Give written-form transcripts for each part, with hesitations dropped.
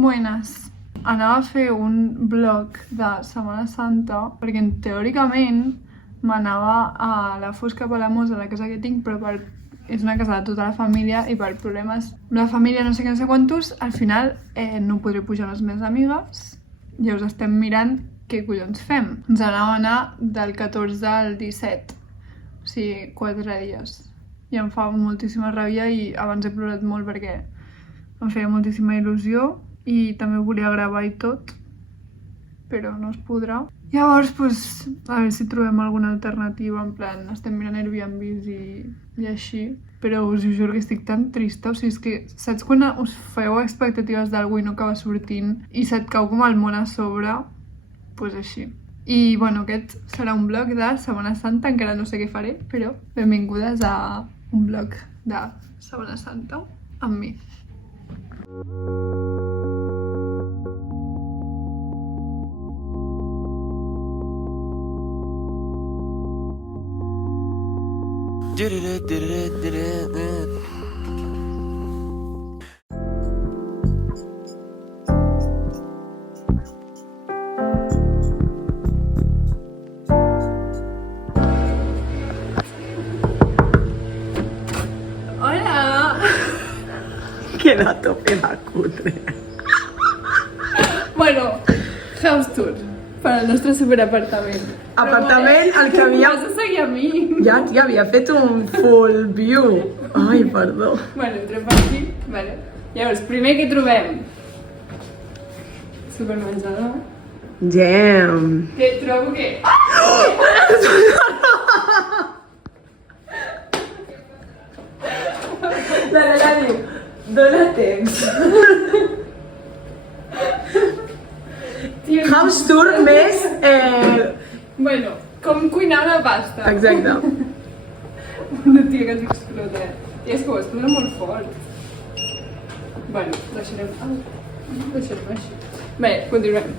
Buenas. Anava a fer un vlog de Setmana Santa perquè teòricament m'anava a la Fosca Palamós, a la casa que tinc, però és una casa de tota la família i per problemes amb la família no sé què, no sé quantos, al final no podré pujar amb les meves amigues. Llavors estem mirant què collons fem. Ens anàvem a anar del 14 al 17, o sigui, 4 dies. I em fa moltíssima ràbia i abans he plorat molt perquè em feia moltíssima il·lusió i també volia gravar i tot, però no es podrà. Llavors, a veure si trobem alguna alternativa, en plan, estem mirant Airbnbs i així, però us ho juro que estic tan trista, o sigui, és que saps quan us feu expectatives d'algú i no acaba sortint i se't cau com el món a sobre? Doncs així. I, bueno, aquest serà un vlog de Setmana Santa, encara no sé què faré, però benvingudes a un vlog de Setmana Santa amb mi. Hola! Queda a tope de cutre. Bueno, house tour per al nostre superapartament. Apartament, el que havia... Vas a seguir a mi. Ja, tia, havia fet un full view. Ai, perdó. Bueno, entrem per aquí. Vale. Llavors, primer que trobem? Supermenjador. Jam. Què trobo que... La Lela diu, dona temps. House tour més... Bueno, com cuinar una pasta. Exacte. Una tia que s'explota. I és que ho explota molt fort. Bueno, deixarem així. Bé, continuem.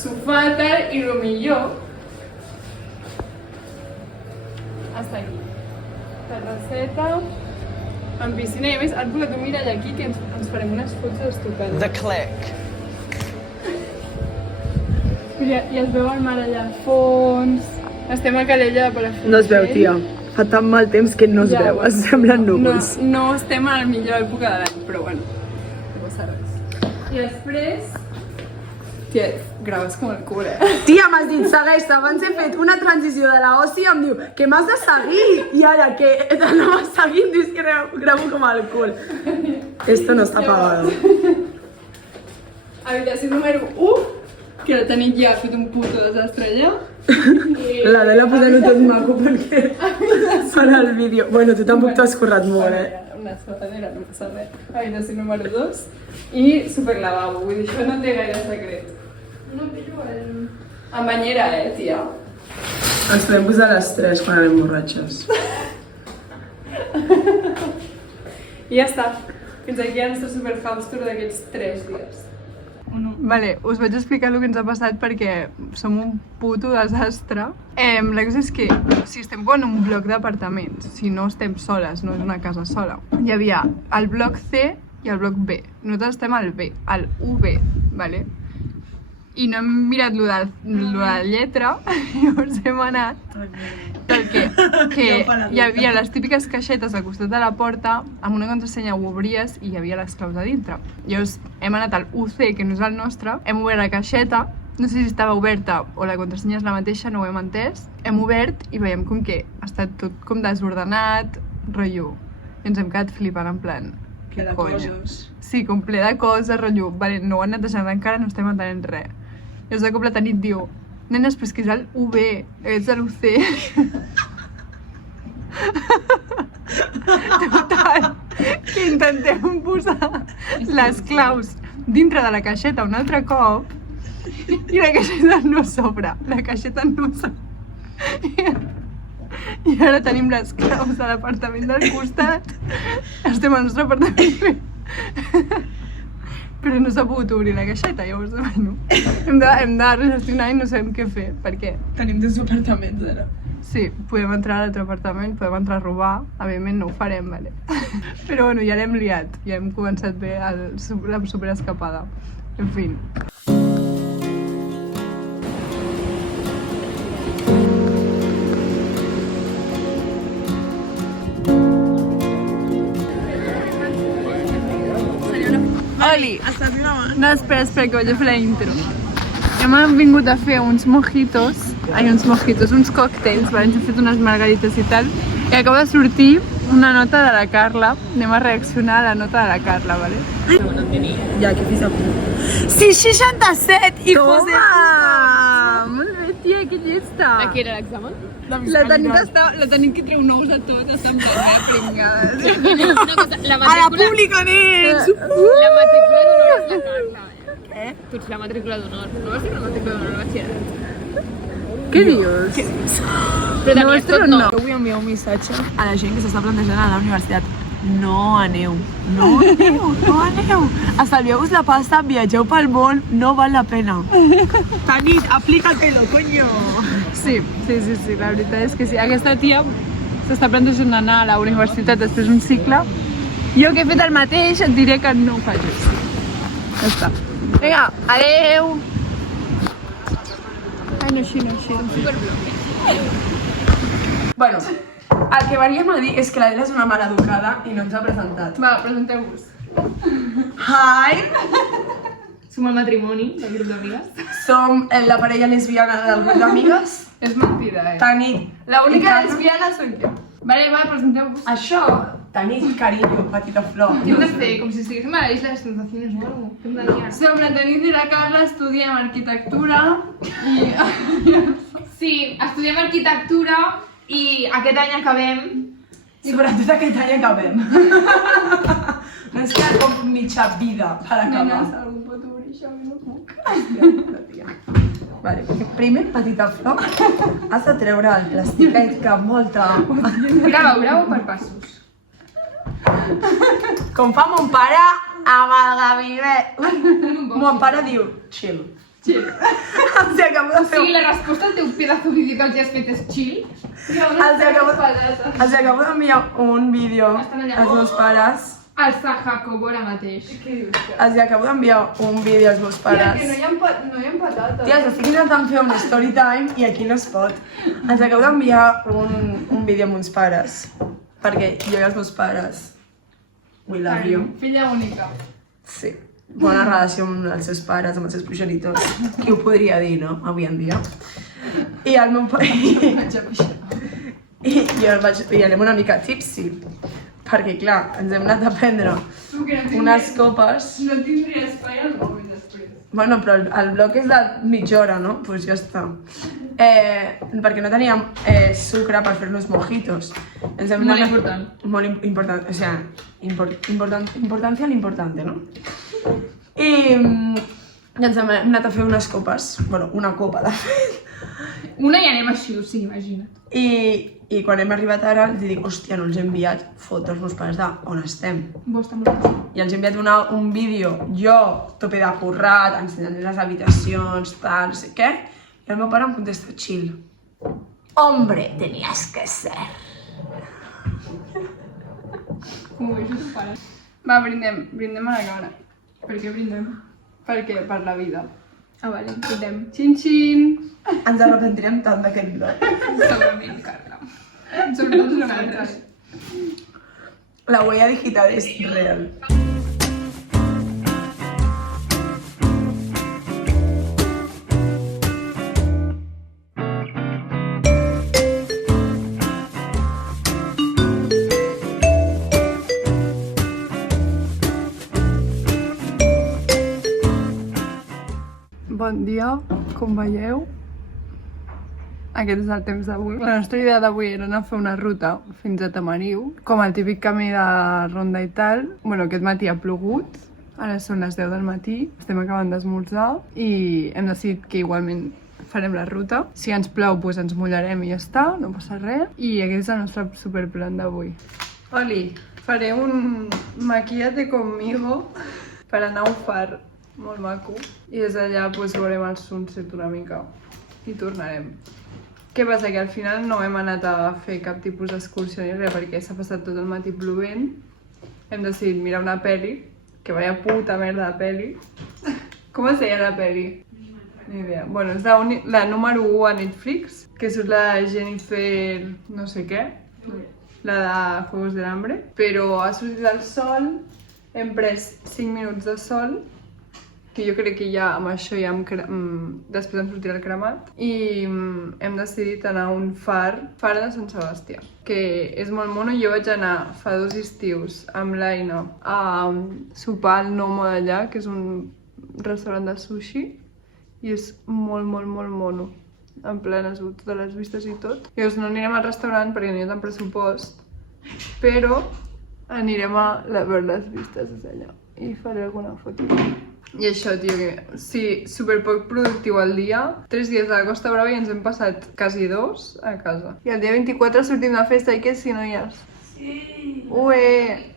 Sofà, tal, i el millor hasta aquí. Terrasseta, amb piscina i a més han posat un mirall aquí que ens farem unes fotos estupendes. The Click. Mira, i es veu el mar allà al fons. Estem a Calella de Palafrugell. No es veu, tia. Fa tan mal temps que no es Ja, veu, bueno. es semblen núvols. No estem a la millor època de l'any, però bueno, no passa res. I després... Tia, graves com el cul, Tia, m'has dit, segueix, abans he fet una transició de la OSI i em diu que m'has de seguir. I ara que no m'has seguit, dius que gravo com el cul. Esto no està pagado. Habitació número 1, que la Tanit ja ha fet un puto desastre allà. La Lela posant-ho tot maco perquè farà el vídeo. Bueno, tu tampoc t'ho has currat molt, Una saladera, no passa res. Habitació número 2 i superlavabo, vull dir, això no té gaire secret. No, però amb banyera, tia. Ens podem posar a les 3 quan anem borratxes. I ja està. Fins aquí el nostre super house tour d'aquests 3 dies. Vale, us vaig explicar el que ens ha passat perquè som un puto desastre. La cosa és que si estem com en un bloc d'apartaments, si no estem soles, no és una casa sola, hi havia el bloc C i el bloc B. Nosaltres estem al B, al UB, vale? I no hem mirat lo de la lletra, llavors hem anat perquè hi havia les típiques caixetes al costat de la porta, amb una contrasenya ho obries i hi havia les claus a dintre. Llavors hem anat al UC, que no és el nostre, hem obert la caixeta, no sé si estava oberta o la contrasenya és la mateixa, no ho hem entès, hem obert i veiem com que ha estat tot com desordenat, rotllo. I ens hem quedat flipant en plan, què conya? Sí, com ple de coses, rotllo, vale, no ho han netejat encara, no estem entenent res. Llavors de cop la Tanit diu, nenes, però és que és el UB, és l'UC. Total, que intentem posar les claus dintre de la caixeta un altre cop i la caixeta no s'obre, la caixeta no s'obre. I ara tenim les claus de l'apartament del costat, estem al nostre apartament però no s'ha pogut obrir la caixeta, llavors, bueno, hem de regestionar i no sabem què fer, perquè... Tenim 2 apartaments, ara. Sí, podem entrar a l'altre apartament, podem entrar a robar. Evidentment no ho farem, vale? Però bueno, ja l'hem liat. Ja hem començat bé la superescapada. En fi. Oli! No, espera, que vaig a fer la intro. Hem vingut a fer uns mojitos, uns còctels, ens hem fet unes margarites i tal, i acaba de sortir una nota de la Carla. Anem a reaccionar a la nota de la Carla, ¿vale? Ja, que fes a punt. 6,67, hijos de puta! Toma! Molt bé, tia, que llesta! De què era l'examen? La Tanit que treu nous a tot, està en plan pringades. Una cosa, la A la matrícula... pública, nens! La matrícula d'honor és la Carla. Què? Tu ets la matrícula d'honor. No vas dir la matrícula d'honor al batxillerat? Què dius? Però No, tenies tot no. no. Jo vull enviar un missatge a la gent que s'està plantejant a la universitat. No aneu, no aneu, no aneu. Estalvieu-vos la pasta, viatgeu pel món, no val la pena. Tanit, aplica-te-lo, coño. Sí, la veritat és que sí. Aquesta tia s'està plantejant anar a la universitat després d'un cicle. Jo que he fet el mateix et diré que no ho facis. Ja està. Vinga, adeu! Ai, no així. Bueno, el que veníem a dir és que l'Adela és una mare educada i no ens ha presentat. Va, presenteu-vos. Hi! Som el matrimoni del grup d'amigues. Som la parella lesbiana del grup d'amigues. És mentida, Tanit. La única i Carla. lesbiana soy jo. Vale, va, presenteu-vos. Això, Tanit, carinyo, petita flor. Què hem de fer? Com si estiguéssim a la Isla de les Tentaciones o algo. Què hem de dir? Som la Tanit i la Carla, estudiem arquitectura i... Sí, estudiem arquitectura i aquest any acabem. Sobretot aquest any acabem. No ens queda com mitja vida per acabar. Nenes, algú pot obrir això? No puc. Vale, primer, petita flor, has de treure el plastiquet que envolta... Bravo, per passos. Com fa mon pare amb el gabinet. Mon pare diu, chill. Chill. Els acabo de O fer... sigui, la resposta al teu pedazo vídeo que els has fet és chill? Els acabo d'enviar un vídeo Estan allà. als meus pares. El Jacob ara mateix. Què dius? Els acabo d'enviar un vídeo als meus Tia, pares. que no hi ha patates. Tia, estic intentant fer un story time i aquí no es pot. Els acabo d'enviar un vídeo amb uns pares. Perquè jo i els meus pares, we love you. Filla única. Sí. Bona relació amb els seus pares, amb els seus progenitors. Qui ho podria dir, no? Avui en dia. I el meu pare... I jo anem una mica tipsy. Perquè, clar, ens hem anat a prendre Tu que no tindries... unes copes. No tindria espai al mòbil després. Bueno, però el bloc és de mitja hora, no? Doncs pues ja està. Perquè no teníem sucre per fer-nos mojitos. Ens hem Molt anat- important. Molt important, o sea, importancia al importante, no? I ens hem anat a fer unes copes, bueno, una copa de fet. Una i anem així, o sigui, imagina't. I quan hem arribat ara, els dic, hòstia, no els he enviat fotos meus pares d'on estem. Bo, està molt bé. I els he enviat un vídeo, jo, tope de currat, ensenyant les habitacions, tal, no sé què, i el meu pare em contesta, chill. Hombre, tenías que ser. Com ho veus, tu pare? Va, brindem a la cara. Per què brindem? Perquè per la vida. Ah, vale, brindem. Xin, xin! Ens arrepentirem tant d'aquest vlog. Segurament, Carla. Sobretot nosaltres. La huella digital és real. Bon dia, com veieu? Aquest és el temps d'avui. La nostra idea d'avui era anar a fer una ruta fins a Tamariu, com el típic camí de ronda i tal. Bueno, aquest matí ha plogut, ara són les 10 del matí, estem acabant d'esmorzar i hem decidit que igualment farem la ruta. Si ens plou, doncs ens mullarem i ja està, no passa res. I aquest és el nostre superplan d'avui. Oli, faré un maquillate conmigo per anar a un far molt maco. I des d'allà doncs, veurem el sunset una mica i tornarem. Què passa? Que al final no hem anat a fer cap tipus d'excursió ni res perquè s'ha passat tot el matí plovent. Hem decidit mirar una pel·li, que vaya puta merda de pel·li. Com es deia la pel·li? Ni idea. Bueno, és la número 1 a Netflix, que és la Jennifer no sé què, la de Juegos del Hambre. Però ha sortit el sol, hem pres 5 minuts de sol, que jo crec que ja amb això ja després em sortirà el cremat, i hem decidit anar a un far de Sant Sebastià, que és molt mono. Jo vaig anar fa 2 estius amb l'Aina a sopar al Nomo d'allà, que és un restaurant de sushi, i és molt mono. En plan, has vist totes les vistes i tot. Llavors no anirem al restaurant perquè no hi ha tant pressupost, però anirem a veure les vistes des d'allà i faré alguna foto. I això, tio, que sí, superpoc productiu al dia. 3 dies a la Costa Brava i ens hem passat quasi 2 a casa. I el dia 24 sortim de festa, i què si no hi és? Sí! Ué!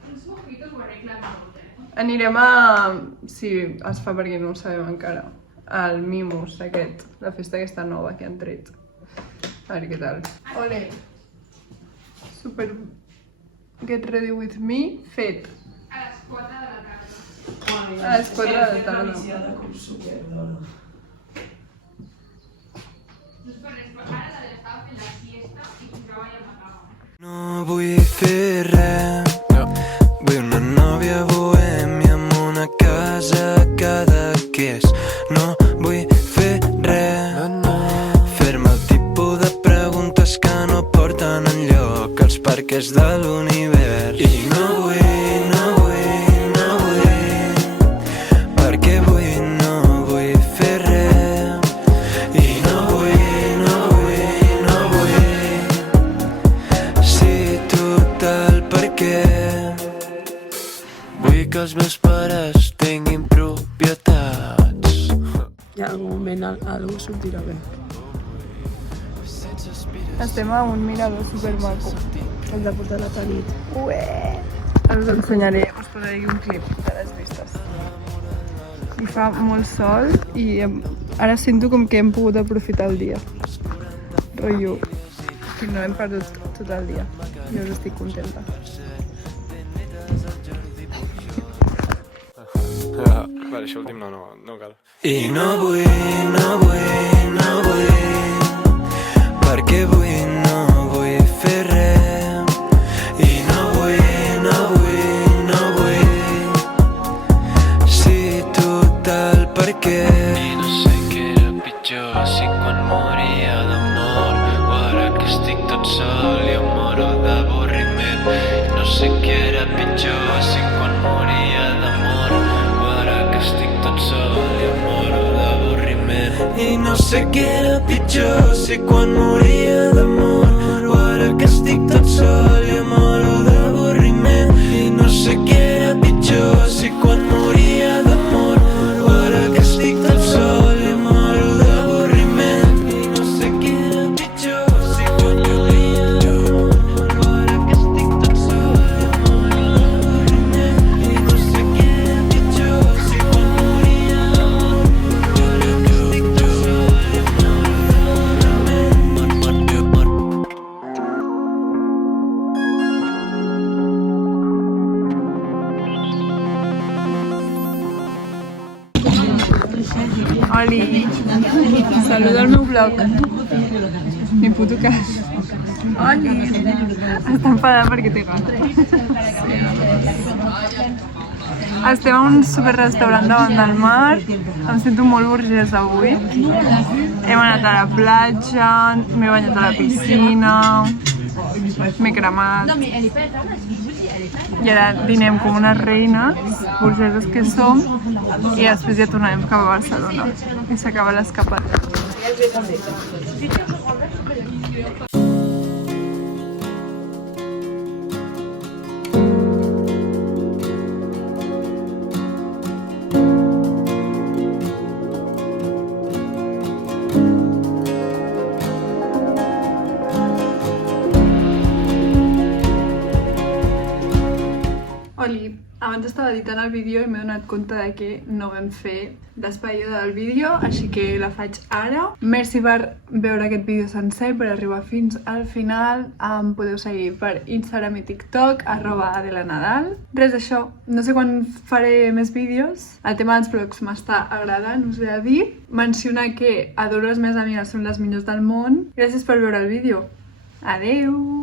Anirem a... Sí, es fa perquè no ho sabem encara. Al Mimos, aquest, la festa aquesta nova que han tret. A veure què tal. Ole! Super... Get ready with me, fet. A les 4 de la tarda. A les 4 de la tarda. Ara estava fent la siesta i comprava i el matava. No vull fer res, vull una nòvia bohèmia amb una casa a cada ques. No vull fer res, fer-me el tipus de preguntes que no porten enlloc als parques de l'univers. I no vull, perquè no vull fer res. I no vull, sí, total, perquè vull que els meus pares tinguin propietats. I en algun moment algú sortirà bé. Estem a un mirador supermaco. Hem de portar la Tanit. Ué! Ara us ensenyaré, us posaré un clip de les vistes. I fa molt sol i ara sento com que hem pogut aprofitar el dia. Rotllo, que no hem perdut tot el dia. Jo us estic contenta. Vale, això últim no cal. I no vull, perquè no vull fer res. I no vull, sí, total, perquè i no sé què era pitjor, si quan moria d'amor o ara que estic tot sol i em moro d'avorriment. I no sé què era pitjor, si quan moria d'amor o ara que estic tot sol i em moro d'avorriment. I no sé què era pitjor, si quan moria d'amor o ara que estic tot sol i em moro d'avorriment. I no sé què era pitjor, si quan moria d'amor o ara que estic tot sol i em moro d'avorriment. I no sé què era pitjor, si quan moria d'amor o ara que estic tot sol i em moro d'avorriment. I no sé què era pitjor, si quan moria d'amor o ara que estic tot sol i em moro Oli! Saluda al meu blog. Mi puto cas. Oli! Està enfadada perquè té gana. Estem a un superrestaurant davant del mar. Em sento molt burgès avui. Hem anat a la platja, m'he banyat a la piscina, m'he cremat. I ara dinem com unes reines, burgeses que som, i després ja tornarem cap a Barcelona. I s'acaba l'escapada. abans estava editant el vídeo i m'he donat compte de que no vam fer despedida del vídeo, així que la faig ara. Merci per veure aquest vídeo sencer, per arribar fins al final. Em podeu seguir per Instagram i TikTok, @AdelaNadal. Res d'això, no sé quan faré més vídeos. El tema dels vlogs m'està agradant, us he de dir. Mencionar que adoro les meves amigues, són les millors del món. Gràcies per veure el vídeo. Adeu!